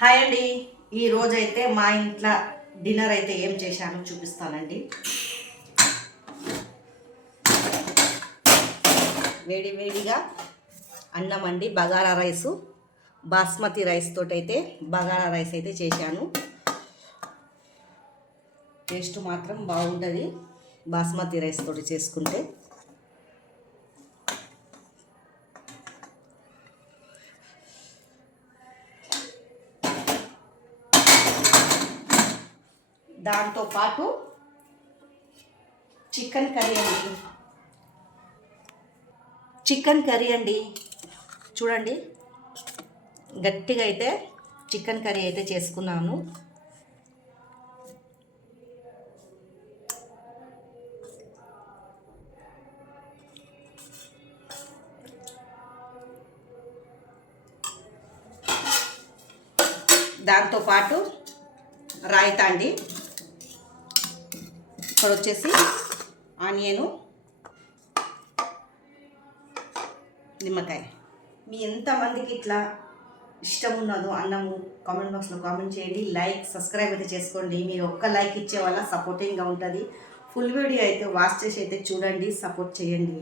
Hi అండి. ఈరోజైతే మా ఇంట్లో డిన్నర్ అయితే ఏం చేశానో చూపిస్తానండి. వేడి వేడిగా అన్నం అండి, బగారా రైసు, బాస్మతి రైస్ తోటైతే బగారా రైస్ అయితే చేశాను. టేస్ట్ మాత్రం బాగుంటుంది బాస్మతి రైస్ తోటి చేసుకుంటే. దాంతోపాటు చికెన్ కర్రీ అండి. చూడండి, గట్టిగా అయితే చికెన్ కర్రీ అయితే చేసుకున్నాను. దాంతోపాటు రాయితా అండి. ఇక్కడ వచ్చేసి ఆనియను, నిమ్మకాయ. మీ ఎంతమందికి ఇట్లా ఇష్టం ఉన్నదో అన్నము కామెంట్ బాక్స్లో కామెంట్ చేయండి. లైక్, సబ్స్క్రైబ్ అయితే చేసుకోండి. మీరు ఒక్క లైక్ ఇచ్చే వల్ల సపోర్టింగ్గా ఉంటుంది. ఫుల్ వీడియో అయితే వాచ్ చేసి అయితే చూడండి, సపోర్ట్ చేయండి.